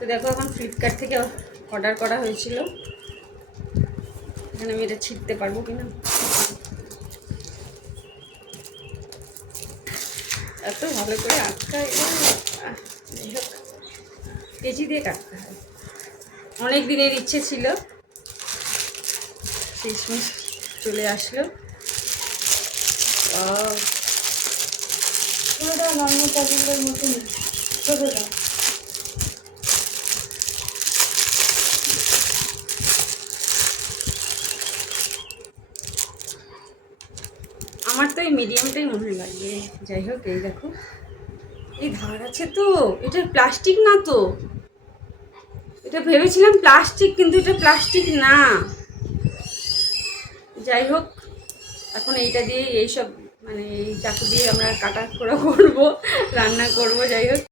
তো দেখো এখন ফ্লিপকার্ট থেকে অর্ডার করা হয়েছিল, এখানে আমি এটা ছিঁড়তে পারবো কিনা। এত ভালো করে আঁকতে হয়, যাই হোক কেচি দিয়ে কাটতে হয়। অনেক দিনের ইচ্ছে ছিল, শেষমেশ চলে আসলো। নর্মাল চাবিগুলোর মতন ছোটোটা। আমার তো এই মিডিয়ামটাই মনে লাগে। যাই হোক এই দেখো, এই ধার আছে তো, এটা প্লাস্টিক না তো, এটা ভেবেছিলাম প্লাস্টিক, কিন্তু এটা প্লাস্টিক না। যাই হোক এখন এইটা দিয়ে এইসব মানে এই চাকু দিয়ে আমরা কাটা খোড়া করবো, রান্না করবো। যাই হোক